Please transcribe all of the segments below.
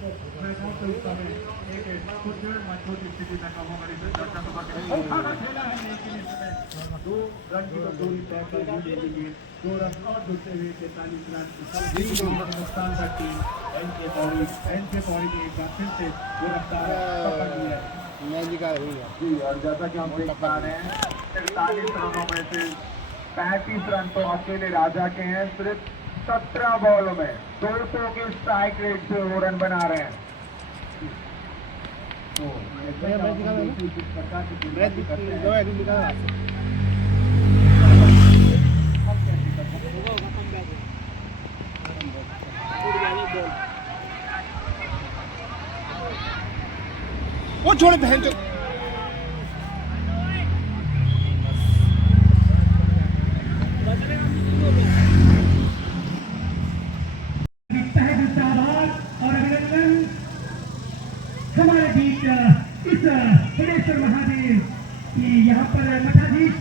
छोटी स्थिति में कमोगरी से चर्चा तो खेला है, लेकिन इस समय 2 रन की दूरी तय कर ली गई। 2 रन और जुड़ते हुए 43 रन नुकसान का टीम एनके पौड़ी की एक बार फिर से वो रफ्तार पकड़ ली है जी। और जैसा कि हम देख पा रहे हैं 43 रनों में से 35 रन तो अकेले राजा के हैं। सिर्फ 17 बॉलों में 200 की स्ट्राइक रेट से वो रन बना रहे हैं। तो वो छोड़ बहन जो और अभिनंदन हमारे बीच इस सुरेश्वर महादेव की यहाँ पर मठाधीश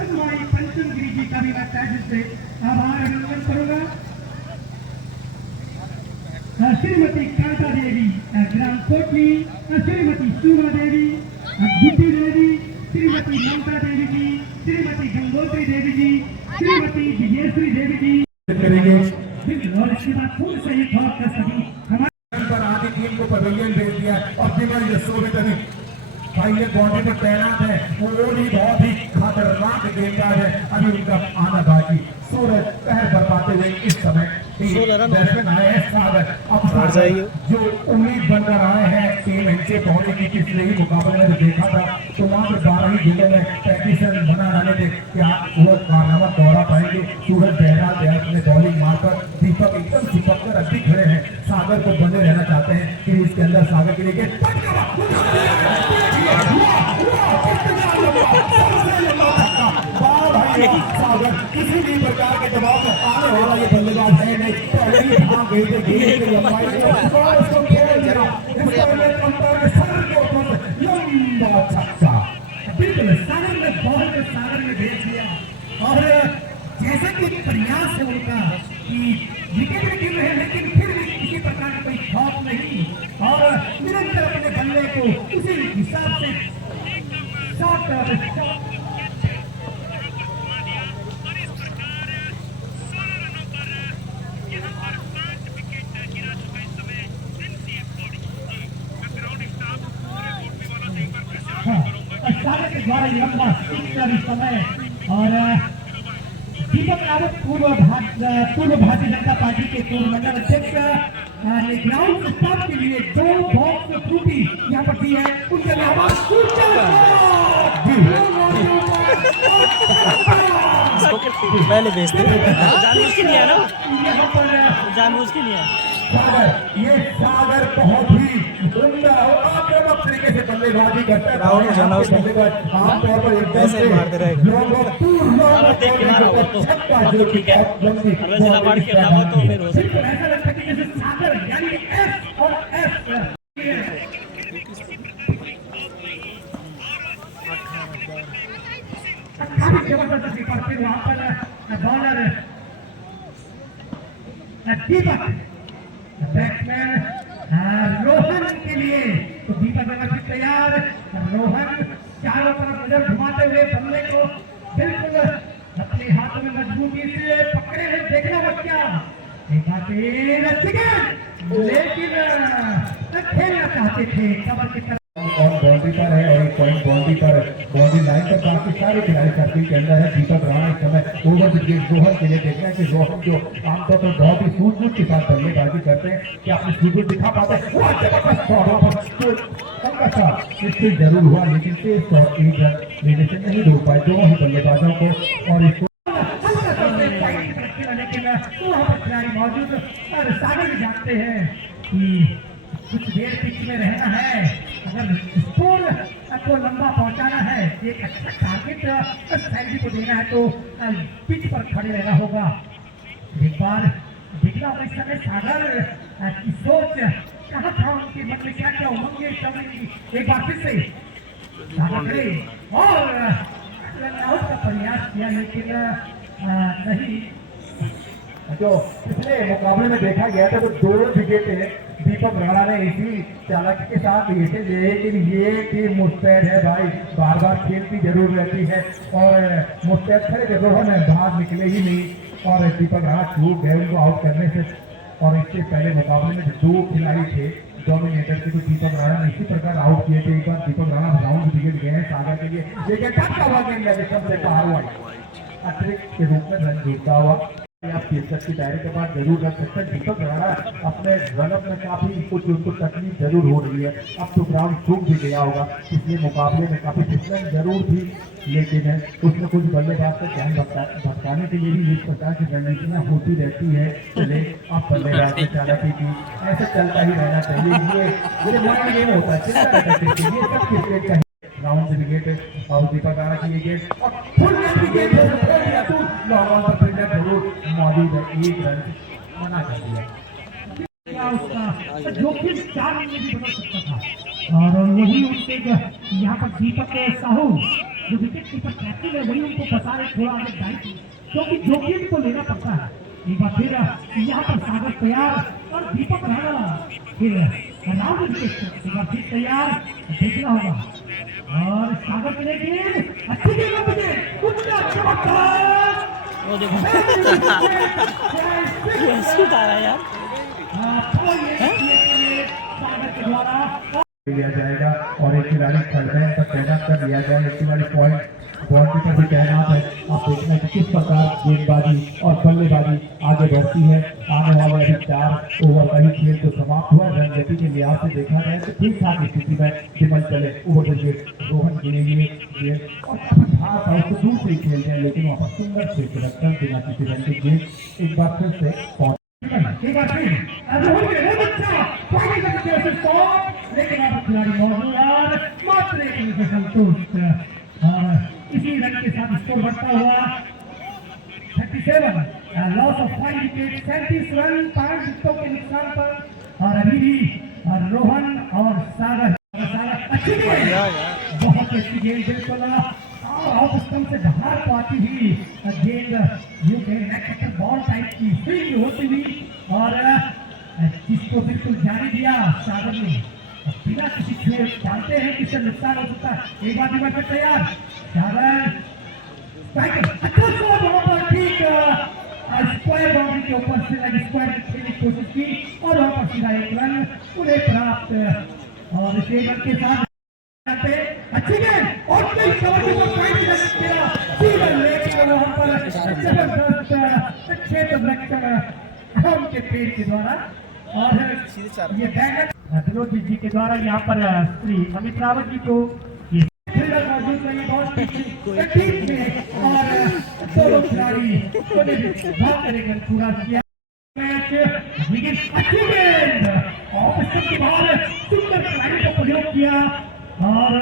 हमारी पंचम गिरी जी का भी मैं तहे दिल से आभार अभिनंदन करूंगा। श्रीमती कांता देवी ग्राम कोटली, श्रीमती सुमा देवी, गुड्डी देवी, श्रीमती ममता देवी जी, श्रीमती गंगोत्री देवी जी, श्रीमती विजयश्री देवी जी करेंगे। और इसके बाद फूल से ही कर सभी हमारे पर आधी टीम को पवेलियन भेज दिया और भाई ये बाउंड्री पर तैनात है। वो भी बहुत ही खतरनाक गेंदबाज है। अभी उनका आना बाकी। सूरज पहर बरपाते हुए इस समय बैट्समैन आए हैं सागर। अब जो उम्मीद बनकर आए हैं टीम एनके पौड़ी की, पिछले ही मुकाबले में देखा था तो वहाँ पे 12 ही गेंदों में 35 रन बना डाले थे। क्या वो कारनामा दोहरा पाएंगे? सूरज बहरा अपने बॉलिंग मारकर दीपक एकदम चिपक कर अभी खड़े हैं। सागर को बने रहना चाहते हैं कि इसके अंदर सागर के लिए सागर किसी भी प्रकार के दबाव में आने वाला ये बल्लेबाज है नहीं। पहले ही लंबा छक्का बिल्कुल सागर में बॉल को सागर में भेज दिया। और जैसे कि प्रयास है उनका कि विकेट भी गिर रहे हैं लेकिन फिर भी किसी प्रकार का कोई खौफ नहीं और निरंतर अपने बल्ले को उसी हिसाब से शॉट सागर के द्वारा लंबा इस समय और दीपक रावत पूर्व भारतीय जनता पार्टी के पूर्व मंडल अध्यक्ष ने ग्राउंड स्टॉप के लिए 2 बॉक्स फ्रूटी यहाँ पर दी है। उनके अलावा पहले भेजते जानबूझ के लिए है ना, जानबूझ के लिए ये सागर बहुत ही आक्रामक तरीके से बल्लेबाजी करता है। राहुल जाना उसने आमतौर पर एक ऐसे ही मारते रहेगा। ऐसा लगता है कि जैसे सागर यानी एस और एस जबरदस्ती पर फिर वहां पर बॉलर दीपक बैट्समैन रोहन के लिए तो दीपक अगर तैयार। रोहन चारों तरफ नजर घुमाते हुए बल्ले को बिल्कुल अपने हाथों में मजबूती से पकड़े हुए देखना बच्चा लेकिन खेलना चाहते थे कवर की तरफ। और बाउंड्री पर है और एक पॉइंट बाउंड्री पर बाउंड्री लाइन पर काफी सारे खिलाड़ी सर्किल के अंदर है। दीपक राणा इस समय ओवर विकेट रोहन के लिए देखना है कि रोहन जो आमतौर पर बहुत ही सूझबूझ के साथ बल्लेबाजी करते हैं कि अपनी सूझबूझ दिखा पाते हैं। इससे जरूर हुआ लेकिन तेज शॉट की रन लेने से नहीं रोक पाए दोनों ही बल्लेबाजों को। और इसको खिलाड़ी मौजूद और सागर भी जानते हैं कि कुछ देर पिच में रहना है। अगर स्कोर को लंबा पहुंचाना है, एक अच्छा टारगेट सैलरी को देना है तो पिच पर खड़े रहना होगा। एक बार देखना होगा इस समय सागर की सोच कहाँ था, उनके मन में क्या क्या उमंगे चल रही थी। एक बार फिर से सागर और रन आउट का प्रयास किया लेकिन नहीं। जो पिछले मुकाबले में देखा गया था तो 2 विकेट दीपक दीपक राणा ने इसी चालाकी के साथ इसे लेकिन ये टीम मुस्तैद है भाई, बार बार खेलती जरूर रहती है और मुस्तैद खड़े थे, रोहन बाहर निकले ही नहीं और दीपक राणा चूक गए उनको आउट करने से। और इससे पहले मुकाबले में दो खिलाड़ी थे डोमिनेटर के, तो दीपक राणा ने इसी प्रकार आउट किए थे। एक बार दीपक राणा राउंड विकेट गए हैं सागर के लिए, लेकिन टक्का हुआ गेंद से बाहर हुआ, अतिरिक्त के रूप में रन जीतता हुआ। आप 63 की डायरी के बाद जरूर रख सकते हैं। दीपक राणा अपने रनअप में काफी कुछ उनको तकलीफ जरूर हो रही है, अब तो ग्राउंड सूख भी गया होगा, इसलिए मुकाबले में काफी फिसलन जरूर थी, लेकिन उसमें कुछ बल्लेबाज का ध्यान भटकाने के लिए भी इस प्रकार की रणनीतियां होती रहती है। चले अब बल्लेबाज में चालाकी की, ऐसे चलता ही रहना चाहिए, ये माइंड गेम होता है, चिंता करते हैं, ये सब क्रिकेट का राउंड विकेट और दीपक राणा की विकेट और फुल विकेट लॉन्ग ऑन पर फील्डर जरूर मौजूद है, एक रन मना कर दिया उसका जोखिम 4 रन में भी बदल सकता था और वही उनके यहाँ पर दीपक साहू जो विकेट कीपर कैप्टन है वही उनको बता रहे थोड़ा आगे दायित्व, क्योंकि जोखिम को लेना पड़ता है। एक बार फिर यहाँ पर सागर तैयार और दीपक राणा फिर राउंड विकेट, एक बार फिर तैयार, देखना होगा और सागर के लिए अच्छी गेंद बजे कुछ चमत्कार, वो देखो शूट आ रहा है यार, सागर के द्वारा लिया जाएगा और एक खिलाड़ी खड़े पर तैनात कर लिया जाएगा। एक खिलाड़ी पॉइंट बाउंड्री पर भी तैनात है। आप देखना कि किस प्रकार गेंदबाजी और बल्लेबाजी आगे बढ़ती है। आने वाले अभी 4 ओवर का ही खेल तो समाप्त हुआ, रणनीति के लिहाज से देखा जाए तो ठीक ठाक स्थिति में विमल चले ओवर रोहन गिरेंगे और दूर से खेलते हैं, लेकिन वहाँ पर सुंदर से रखकर बिना किसी रन के गेंद एक बार फिर से लेकिन आप खिलाड़ी मौजूद और मात्र एक रन से संतुष्ट और इसी रन के साथ स्कोर बढ़ता हुआ 37, लॉस ऑफ 5 विकेट, 37 रन 5 विकेटों के नुकसान पर। और अभी भी रोहन और सागर अच्छी गेंद, बहुत अच्छी गेंद, बिल्कुल ऑफ स्टंप से बाहर तो आती हुई गेंद यू के बॉल टाइप की स्विंग होती हुई और जिसको बिल्कुल जाने दिया सागर ने बिना किसी खेल, जानते हैं किससे नुकसान हो सकता है। एक बार भी मैं तैयार, सागर अच्छा शॉट वहां पर ठीक स्क्वायर बाउंड्री के ऊपर से लगी, स्क्वायर खेलने की कोशिश की और वहां पर सीधा एक रन उन्हें प्राप्त और इस रन के साथ अच्छी गेंद और कई लेकिन वहां पर जबरदस्त क्षेत्र रखकर के पेड़ के द्वारा और ये बैनर विनोद जी के द्वारा यहाँ पर श्री अमित रावत जी को मौजूद नहीं, बहुत ठीक है और दोनों खिलाड़ी पूरा किया मैच। लेकिन अच्छी गेंद ऑफ स्टंप के बाहर सुंदर खिलाड़ी को प्रयोग किया और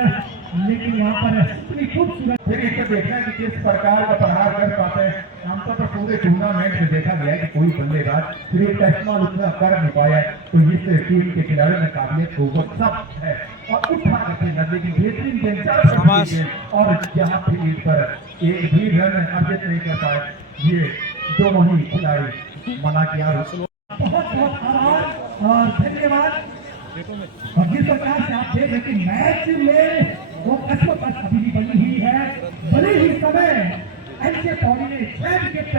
लेकिन वहाँ पर इतनी खूबसूरत फिर इसे देखना है कि किस प्रकार का प्रहार कर पाते हैं। आमतौर पर पूरे टूर्नामेंट में देखा गया है कि कोई बल्लेबाज फिर टेस्ट में उतना कर नहीं पाया, तो इससे टीम के खिलाड़ियों में काबिलियत हो सब है और उठा करके नजर की बेहतरीन गेंद और जहाँ फील्ड पर एक भी रन अर्जित नहीं कर पाए, ये दोनों ही खिलाड़ी मना किया। बहुत बहुत आभार और धन्यवाद। और जिस प्रकार से आप देख रहे कि मैच में वो कसरत अभी भी बनी हुई है, बड़े ही समय ऐसे पौड़ी ने 6 विकेट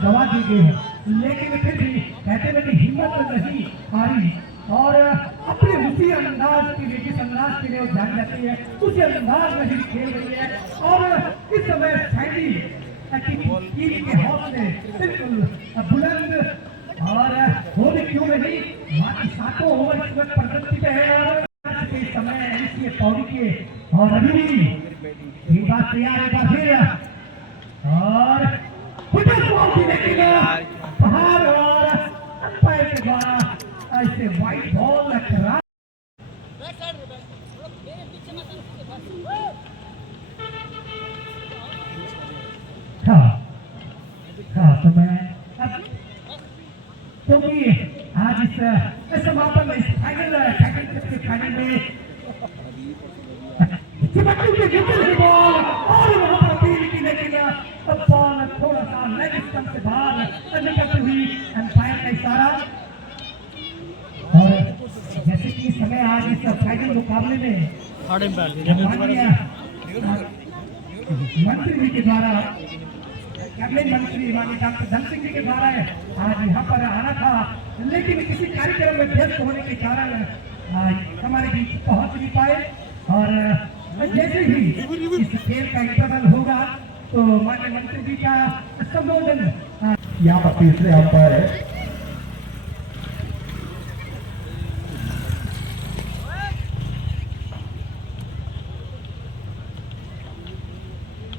गवा दी गई है, लेकिन फिर भी कहते हुए कि हिम्मत नहीं हारी और अपने उसी अंदाज के लिए जिस अंदाज के लिए वो जान जाती है उसी अंदाज में ही खेल रही है। और इस समय सैनी टीम के हौसले बिल्कुल बुलंद और वो भी क्यों नहीं, बाकी 7 ओवर इस वक्त प्रगति पे है और इस समय इसलिए पौड़ी के और अभी भी बात तैयार है फिर और बाहर और अंपायर के द्वारा ऐसे व्हाइट बॉल खराब। हाँ तो मैं क्योंकि आज इस समापन में फाइनल के फाइनल में बॉल और वहां पर अपील की, लेकिन बॉल थोड़ा सा लेग स्टंप से बाहर निकलती हुई एम्पायर का इशारा और है आज इस फाइनल मुकाबले में थर्ड एम्पायर माननीय मंत्री जी के द्वारा कैबिनेट मंत्री माननीय डॉक्टर धन सिंह जी के द्वारा आज यहाँ पर आना था, लेकिन किसी कार्यक्रम में व्यस्त होने के कारण हमारे बीच पहुंच नहीं पाए। और जैसे ही इस खेल का इंटरवल होगा तो माननीय मंत्री जी का संबोधन यहाँ पर तीसरे अंपायर है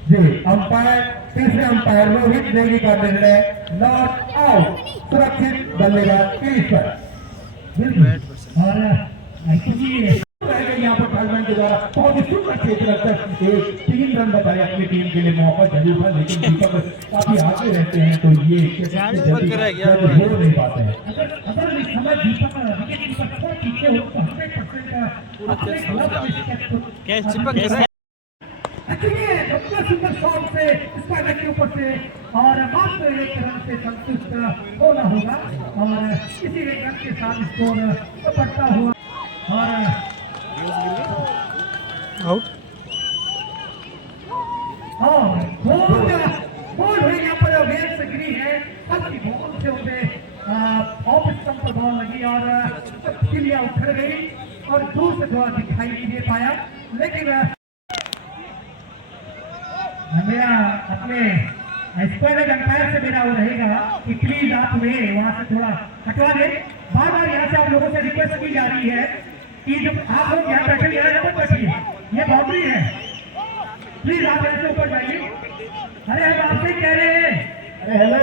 जी। अंपायर तीसरे अंपायर रोहित नेगी का निर्णय नॉट आउट, सुरक्षित बल्लेबाज क्रीज पर। और यहाँ पर ठालमैन के द्वारा बहुत ही सुंदर क्षेत्र तक एक 3 रन बताए अपनी टीम के लिए मौका जरूर था, लेकिन दीपक काफी आगे रहते हैं तो ये जल्दी हो नहीं पाते हैं। अगर इस समय दीपक विकेट कीपर थोड़ा पीछे हो तो 100% सुंदर शॉट से इसका के ऊपर से और मात्र 1 रन से संतुष्ट होना होगा और इसी 1 रन के साथ स्कोर बढ़ता हुआ और आउट बॉल है यहाँ पर वेल से गिरी है, हल्की बॉल से उसे ऑफ स्टंप पर बॉल लगी और चिड़िया उखड़ गई और दूर से थोड़ा दिखाई नहीं दे पाया। लेकिन मेरा अपने स्क्वायर अंपायर से मेरा वो रहेगा कि प्लीज आप उन्हें वहां से थोड़ा हटवा दें। बार बार यहाँ से आप लोगों से रिक्वेस्ट की जा रही है कि जब आप लोग यहाँ बैठे यहाँ बैठिए, ये बाउंड्री है, प्लीज आप ऐसे ऊपर जाइए। अरे हम आपसे कह रहे हैं, अरे हेलो,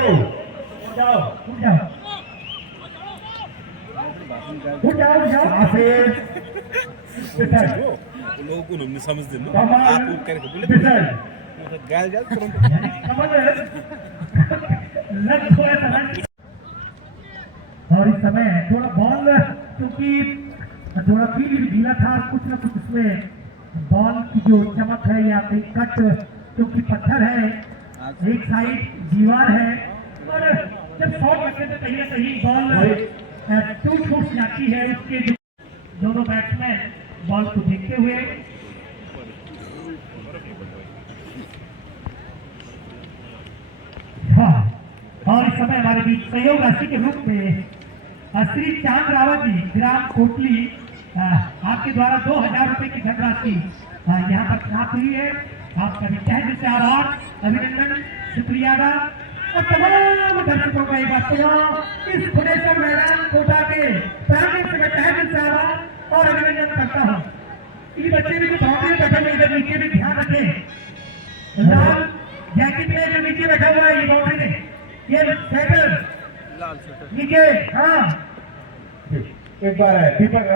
जाओ उठ जाओ उठ जाओ उठ जाओ लोगों को नहीं समझते ना, कमाल आप वो करके बोले गाल गाल तुरंत और इस समय थोड़ा बॉल क्योंकि थोड़ा फील्ड भी ढीला था, कुछ ना कुछ उसमें बॉल की जो चमक है या फिर कट क्योंकि पत्थर है, एक साइड दीवार है और जब शॉट लगते तो कहीं ना कहीं बॉल टूट जाती है। उसके दोनों बैट्समैन बॉल को देखते हुए हाँ, और इस समय हमारे बीच सहयोग राशि के रूप में श्री चांद रावत जी ग्राम कोटली आपके द्वारा 2000 रुपए की धनराशि यहाँ पर प्राप्त हुई है। आपका भी तहे दिल से आभार, अभिनंदन, शुक्रिया अदा और तमाम दर्शकों का एक बात इस खुलेश्वर मैदान कोटा के प्रांगण से मैं तहे दिल से आभार और अभिनंदन करता हूँ। ये बच्चे भी जो बाउंड्री बैठे हुए इधर नीचे भी ध्यान रखें, लाल जैकेट में जो नीचे बैठा हुआ है ये बाउंड्री में ये सेटर नीचे हाँ एक बार है दीपक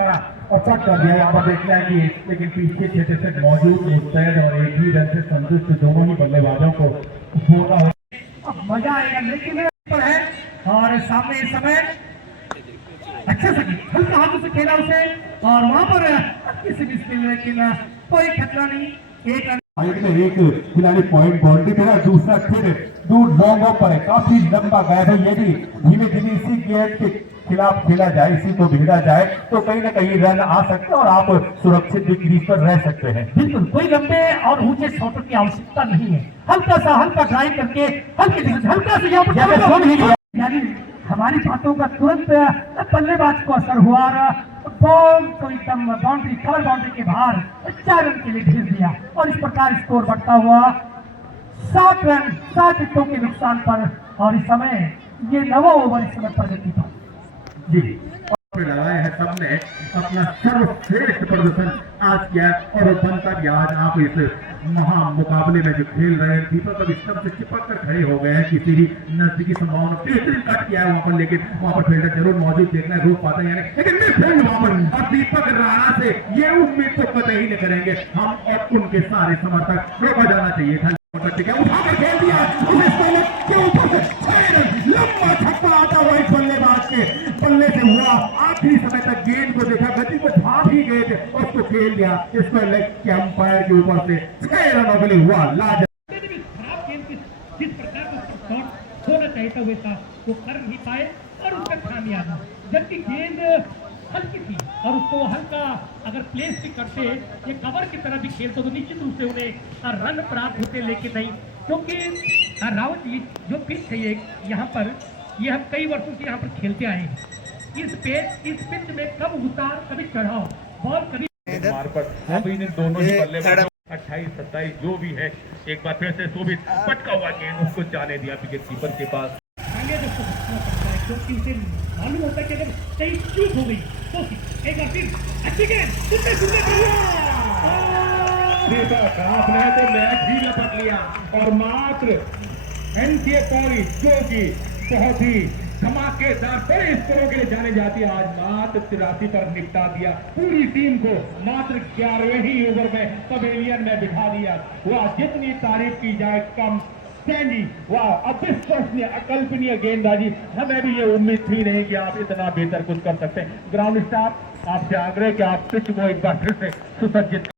और चट कर दिया। यहाँ पर देखना है कि लेकिन पीछे क्षेत्र से मौजूद मुस्तैद और एक ही रन से संतुष्ट दोनों ही बल्लेबाजों को मजा आएगा। लेकिन पर है और सामने इस समय अच्छा से हल्का हाथों से खेला उसे और वहां पर किसी भी स्पिन में लेकिन कोई खतरा नहीं। एक खिलाड़ी पॉइंट बाउंड्री पे है, दूसरा फिर दूर लॉन्ग ऑफ पर है, काफी लंबा गैप है। यदि धीमे धीमे इसी गेट के खिलाफ खेला जाए, इसी को भिड़ा जाए तो कहीं ना कहीं रन आ सकते हैं और आप सुरक्षित भी क्रीज पर रह सकते हैं। बिल्कुल कोई लंबे और ऊंचे शॉट की आवश्यकता नहीं है, हल्का ड्राइव करके हल्का से यानी हमारी बातों का तुरंत बल्लेबाज को असर हुआ और बॉल को एकदम बाउंड्री कवर बाउंड्री के बाहर 4 रन के लिए भेज दिया और इस प्रकार स्कोर बढ़ता हुआ 7 रन 7 विकेटों के नुकसान पर। और इस समय ये 9वां ओवर इस समय प्रगति पर जी लगाया है, सबने अपना सर्वश्रेष्ठ प्रदर्शन आज किया और बनता भी आज आप इस महा मुकाबले में जो खेल रहे हैं दीपक अब स्टंप से चिपक कर खड़े हो गए हैं। किसी भी नजदीकी संभावना बेहतरीन कट किया है वहां पर, लेकिन वहां पर फील्डर जरूर मौजूद देखना है, रोक पाते हैं लेकिन मिसफील्ड वहां पर। और दीपक राणा से ये उम्मीद तो कतई नहीं करेंगे हम और उनके सारे समर्थक, रोका जाना चाहिए था। उठाकर खेल दिया के ऊपर से लंबा छक्का आता हुआ इस बल्लेबाज के बल्ले से हुआ। आखिरी समय तक गेंद को देखा, गति को भाग ही गए थे और उसको खेल दिया। इसको लेग के अंपायर के ऊपर से 6 रनों के लिए हुआ लाजवाब। जिस प्रकार का शॉट होना चाहता हुआ था वो कर नहीं पाए और उसका खामियाजा, जबकि गेंद हल्की थी और उसको हल्का अगर प्लेस भी करते, ये कवर की तरह भी खेलते तो निश्चित रूप से उन्हें रन प्राप्त होते, लेकिन नहीं, क्योंकि रावत जी जो पिच है ये यहाँ पर, ये हम कई वर्षों से यहाँ पर खेलते आए हैं। इस पिच में कब उतार कभी चढ़ाव, बॉल कभी मार पर अब इन दोनों ही बल्लेबाजों 28-27 जो भी है, एक बार फिर से शोभित पटका हुआ गेंद उसको जाने दिया विकेट कीपर के पास। आगे दोस्तों रखना पड़ता है, क्योंकि उसे मालूम होता है कि अगर सही चूक हो गई तो एक बार फिर अच्छी गेंद कितने सुंदर आपने तो मैच भी लपट लिया और मात्र एनके पॉली जो कि बहुत ही धमाकेदार बड़े स्कोरों के लिए जाने जाती है, आज मात्र 83 पर निपटा दिया, पूरी टीम को मात्र 11वें ही ओवर में पवेलियन में बिठा दिया। वह जितनी तारीफ की जाए कम। सैनी वाह, अविश्वसनीय अकल्पनीय गेंदबाजी, हमें भी ये उम्मीद थी नहीं कि आप इतना बेहतर कुछ कर सकते हैं। ग्राउंड स्टाफ आपसे आग्रह कि आप पिच को एक बार फिर से सुसज्जित